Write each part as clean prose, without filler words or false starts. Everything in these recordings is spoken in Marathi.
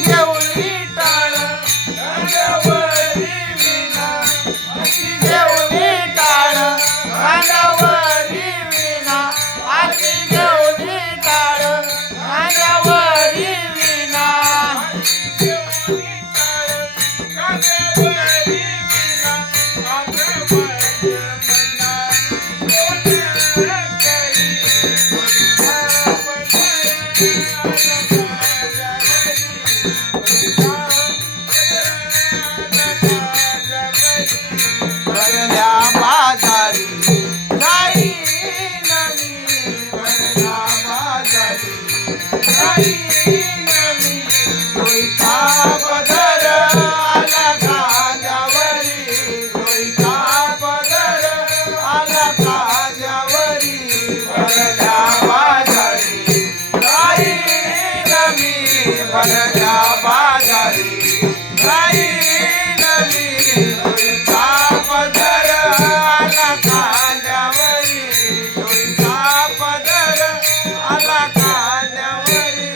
घेऊनी टाळ खांद्यावरी विणा हाती घेऊनी टाळ खांद्यावरी विणा हाती घेऊनी टाळ खांद्यावरी विणा भरल्या बाजारी गाई नवी भरल्या बाजारी गाई नवी लोईचा पदर आला खांद्यावरी लोईचा पदर आला खांद्यावरी भरल्या बाजारी गाई नवी भरल्या बाजारी गाई नवी लोईचा पदर आला खांद्यावरी लोईचा पदर आला खांद्यावरी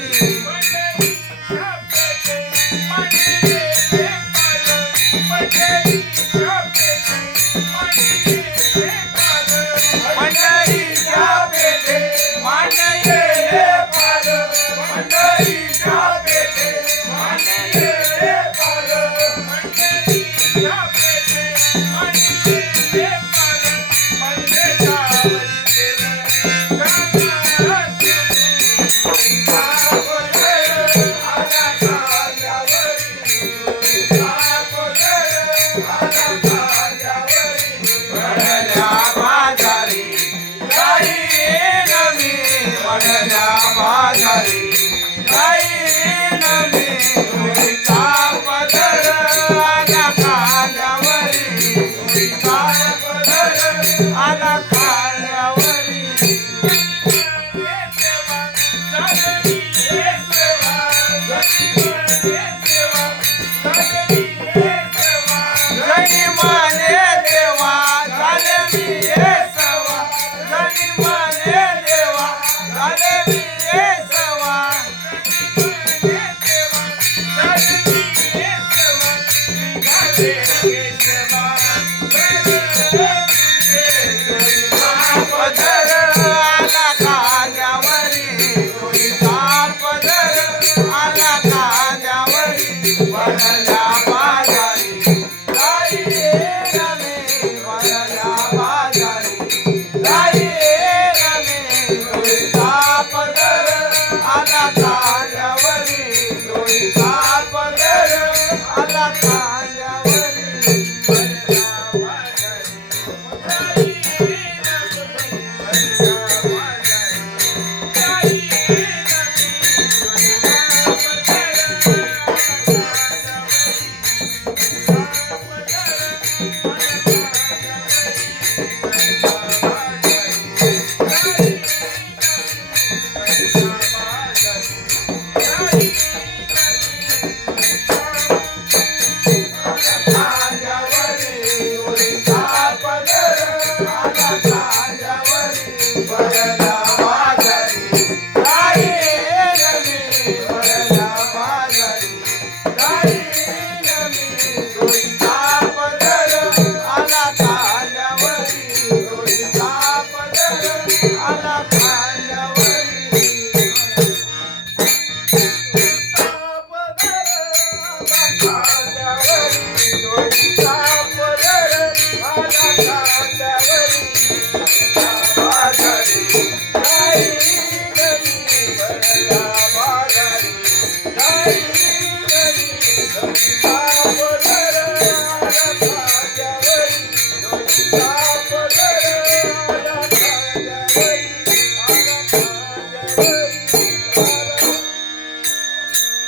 पंढरीच्या पेठे मांडलेले पाल पंढरीच्या पेठे मांडलेले पाल पंढरीच्या पेठे मांडलेले पाल मंदिरावरी केलं लोईचा पदर आला खांद्यावरी लोईचा पदर आला खांद्यावरी भरल्या बाजारी गाई नवी भरल्या बाजारी गाई नवी लोईचा पदर आला खांद्यावरी लोईचा पदर आला खांद्यावरी गणी माने देवा झाले मी हे सवा गणी माने देवा झाले मी हे सवा पदर आला खांद्यावरी लोईचा पदर आला खांद्यावरी भरल्या बाजारी गाई नवी भरल्या बाजारी गाई नवी लोईचा पदर आला खांद्यावरी लोईचा पदर आला खांद्यावरी भरल्या बाजारी गाई नवी भरल्या बाजारी गाई नवी Thank you.